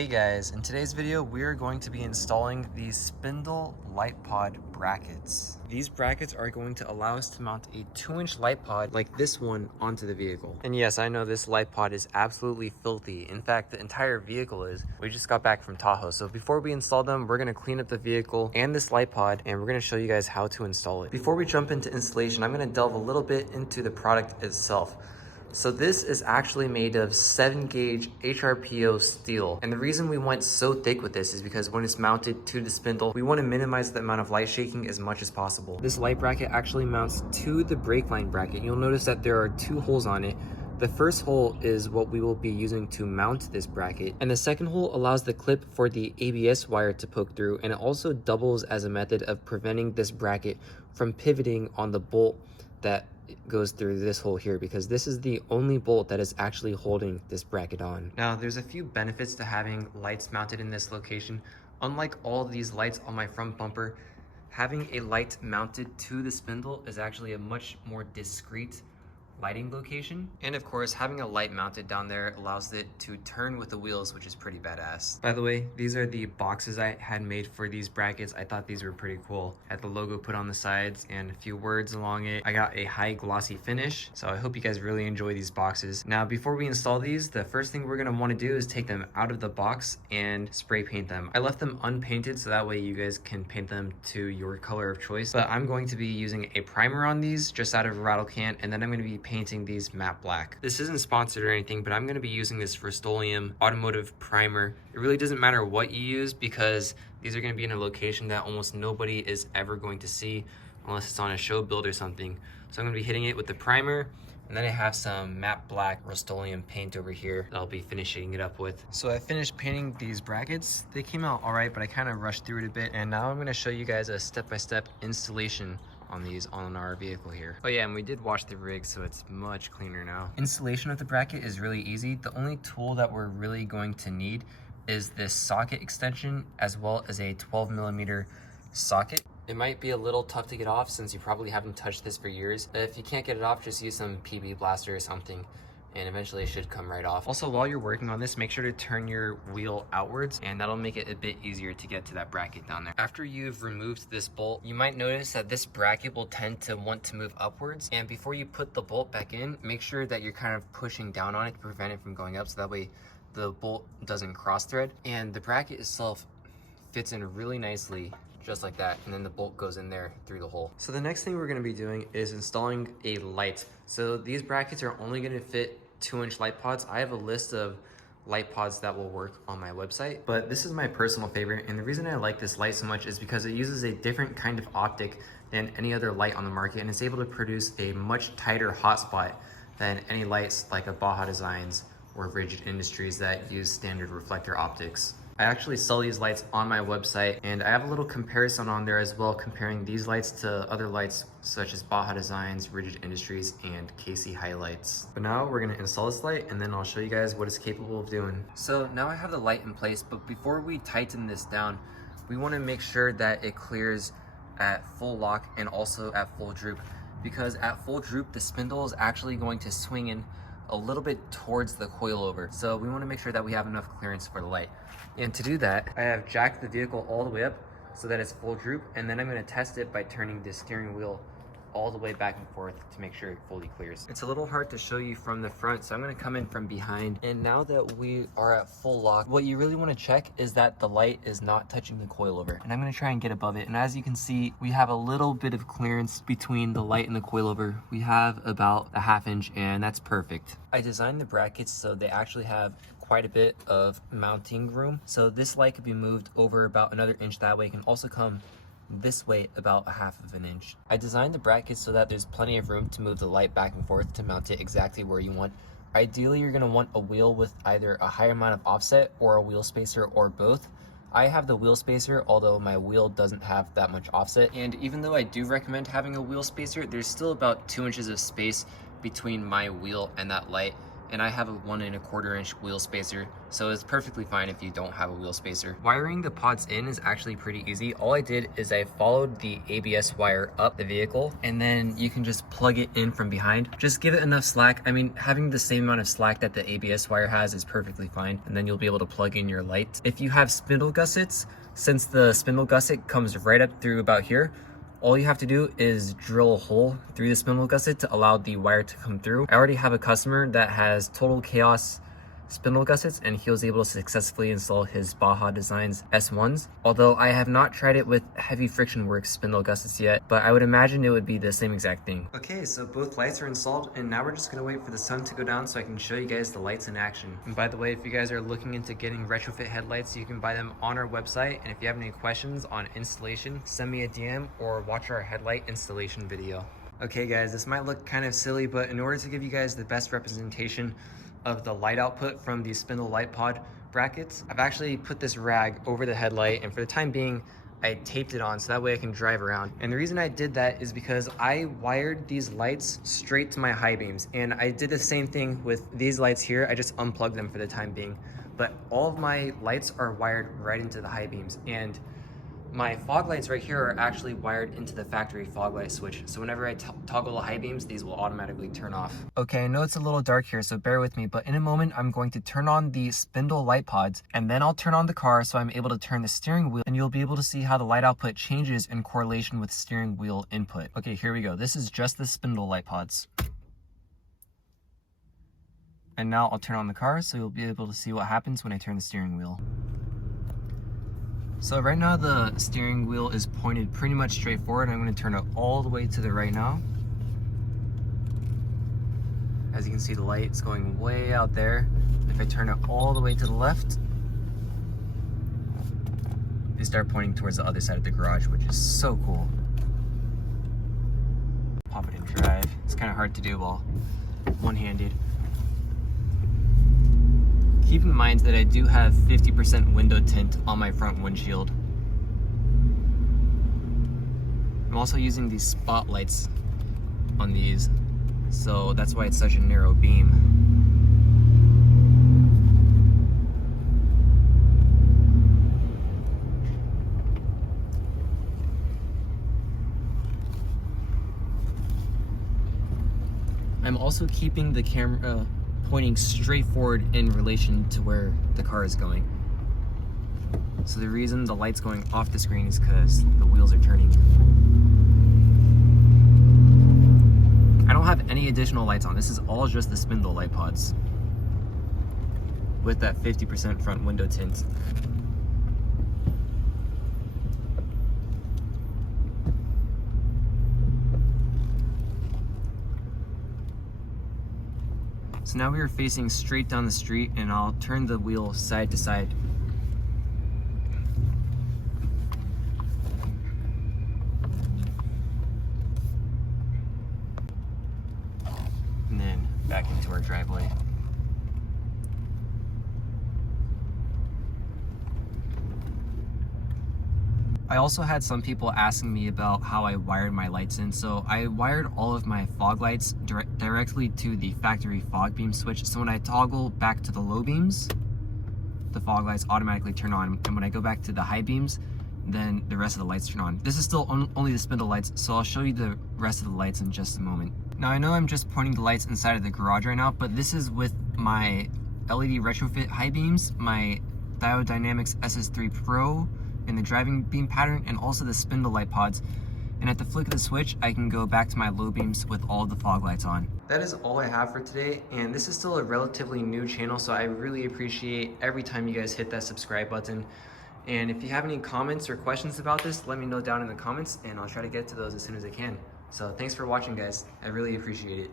Hey guys, in today's video we are going to be installing these Spindle light pod brackets. These brackets are going to allow us to mount a 2-inch light pod like this one onto the vehicle. And yes, I know this light pod is absolutely filthy. In fact, the entire vehicle is. We just got back from Tahoe, so before we install them, we're going to clean up the vehicle and this light pod, and we're going to show you guys how to install it. Before we jump into installation, I'm going to delve a little bit into the product itself. So this is actually made of 7-gauge HRPO steel. And the reason we went so thick with this is because when it's mounted to the spindle, we want to minimize the amount of light shaking as much as possible. This light bracket actually mounts to the brake line bracket. You'll notice that there are 2 holes on it. The first hole is what we will be using to mount this bracket, and the second hole allows the clip for the ABS wire to poke through, and it also doubles as a method of preventing this bracket from pivoting on the bolt that goes through this hole here, because this is the only bolt that is actually holding this bracket on. Now, there's a few benefits to having lights mounted in this location. Unlike all of these lights on my front bumper, having a light mounted to the spindle is actually a much more discreet lighting location. And of course, having a light mounted down there allows it to turn with the wheels, which is pretty badass. By the way, these are the boxes I had made for these brackets. I thought these were pretty cool. Had the logo put on the sides and a few words along it. I got a high glossy finish, so I hope you guys really enjoy these boxes. Now, before we install these, the first thing we're gonna wanna do is take them out of the box and spray paint them. I left them unpainted so that way you guys can paint them to your color of choice, but I'm going to be using a primer on these just out of a rattle can, and then I'm gonna be painting these matte black. This isn't sponsored or anything, but I'm going to be using this Rust-Oleum automotive primer. It really doesn't matter what you use because these are going to be in a location that almost nobody is ever going to see unless it's on a show build or something. So I'm going to be hitting it with the primer, and then I have some matte black Rust-Oleum paint over here that I'll be finishing it up with. So I finished painting these brackets. They came out all right, but I kind of rushed through it a bit, and now I'm going to show you guys a step-by-step installation on these on our vehicle here. Oh yeah, and we did wash the rig, so it's much cleaner now. Installation of the bracket is really easy. The only tool that we're really going to need is this socket extension, as well as a 12mm socket. It might be a little tough to get off since you probably haven't touched this for years. If you can't get it off, just use some PB blaster or something, and eventually it should come right off. Also, while you're working on this, make sure to turn your wheel outwards, and that'll make it a bit easier to get to that bracket down there. After you've removed this bolt, you might notice that this bracket will tend to want to move upwards, and before you put the bolt back in, make sure that you're kind of pushing down on it to prevent it from going up, so that way the bolt doesn't cross thread. And the bracket itself fits in really nicely just like that, and then the bolt goes in there through the hole. So the next thing we're going to be doing is installing a light. So these brackets are only going to fit 2-inch light pods. I have a list of light pods that will work on my website, but this is my personal favorite, and the reason I like this light so much is because it uses a different kind of optic than any other light on the market, and it's able to produce a much tighter hotspot than any lights like a Baja Designs or Rigid Industries that use standard reflector optics. I actually sell these lights on my website, and I have a little comparison on there as well, comparing these lights to other lights such as Baja Designs, Rigid Industries, and KC Highlights. But now we're gonna install this light, and then I'll show you guys what it's capable of doing. So now I have the light in place, but before we tighten this down, we wanna make sure that it clears at full lock and also at full droop, because at full droop, the spindle is actually going to swing in a little bit towards the coilover. So we wanna make sure that we have enough clearance for the light. And to do that, I have jacked the vehicle all the way up so that it's full droop, and then I'm gonna test it by turning the steering wheel all the way back and forth to make sure it fully clears. It's a little hard to show you from the front, so I'm gonna come in from behind. And now that we are at full lock, what you really wanna check is that the light is not touching the coilover. And I'm gonna try and get above it. And as you can see, we have a little bit of clearance between the light and the coilover. We have about a 1/2 inch, and that's perfect. I designed the brackets so they actually have quite a bit of mounting room. So this light could be moved over about another inch. That way it can also come this way about a 1/2 inch. I designed the brackets so that there's plenty of room to move the light back and forth to mount it exactly where you want. Ideally, you're gonna want a wheel with either a higher amount of offset or a wheel spacer or both. I have the wheel spacer, although my wheel doesn't have that much offset. And even though I do recommend having a wheel spacer, there's still about 2 inches of space between my wheel and that light. and I have a 1 1/4 inch wheel spacer, so it's perfectly fine if you don't have a wheel spacer. Wiring the pods in is actually pretty easy. All I did is I followed the ABS wire up the vehicle, and then you can just plug it in from behind. Just give it enough slack. I mean, having the same amount of slack that the ABS wire has is perfectly fine, and then you'll be able to plug in your light. If you have spindle gussets, since the spindle gusset comes right up through about here, all you have to do is drill a hole through the spindle gusset to allow the wire to come through. I already have a customer that has Total Chaos spindle gussets, and he was able to successfully install his Baja Designs S1s. Although I have not tried it with Heavy Friction Works spindle gussets yet, but I would imagine it would be the same exact thing. Okay, so both lights are installed, and now we're just gonna wait for the sun to go down so I can show you guys the lights in action. And by the way, if you guys are looking into getting retrofit headlights, you can buy them on our website. And if you have any questions on installation, send me a DM or watch our headlight installation video. Okay guys, this might look kind of silly, but in order to give you guys the best representation of the light output from the spindle light pod brackets, I've actually put this rag over the headlight, and for the time being I taped it on so that way I can drive around. And the reason I did that is because I wired these lights straight to my high beams, and I did the same thing with these lights here. I just unplugged them for the time being, but all of my lights are wired right into the high beams, and my fog lights right here are actually wired into the factory fog light switch. So whenever I toggle the high beams, these will automatically turn off. Okay, I know it's a little dark here, so bear with me, but in a moment, I'm going to turn on the spindle light pods, and then I'll turn on the car so I'm able to turn the steering wheel, and you'll be able to see how the light output changes in correlation with steering wheel input. Okay, here we go. This is just the spindle light pods. And now I'll turn on the car so you'll be able to see what happens when I turn the steering wheel. So right now the steering wheel is pointed pretty much straight forward. I'm going to turn it all the way to the right now. As you can see, the light is going way out there. If I turn it all the way to the left, they start pointing towards the other side of the garage, which is so cool. Pop it in drive. It's kind of hard to do while one-handed. Keep in mind that I do have 50% window tint on my front windshield. I'm also using these spotlights on these, so that's why it's such a narrow beam. I'm also keeping the camera pointing straight forward in relation to where the car is going. So the reason the light's going off the screen is because the wheels are turning. I don't have any additional lights on. This is all just the spindle light pods with that 50% front window tint. So now we are facing straight down the street, and I'll turn the wheel side to side. And then back into our driveway. I also had some people asking me about how I wired my lights in. So I wired all of my fog lights directly to the factory fog beam switch. So when I toggle back to the low beams, the fog lights automatically turn on. And when I go back to the high beams, then the rest of the lights turn on. This is still only the spindle lights, so I'll show you the rest of the lights in just a moment. Now I know I'm just pointing the lights inside of the garage right now, but this is with my LED retrofit high beams, my Diode Dynamics SS3 Pro, in the driving beam pattern, and also the spindle light pods. And at the flick of the switch, I can go back to my low beams with all the fog lights on. That is all I have for today, and this is still a relatively new channel, so I really appreciate every time you guys hit that subscribe button. And if you have any comments or questions about this, let me know down in the comments, and I'll try to get to those as soon as I can. So thanks for watching, guys. I really appreciate it.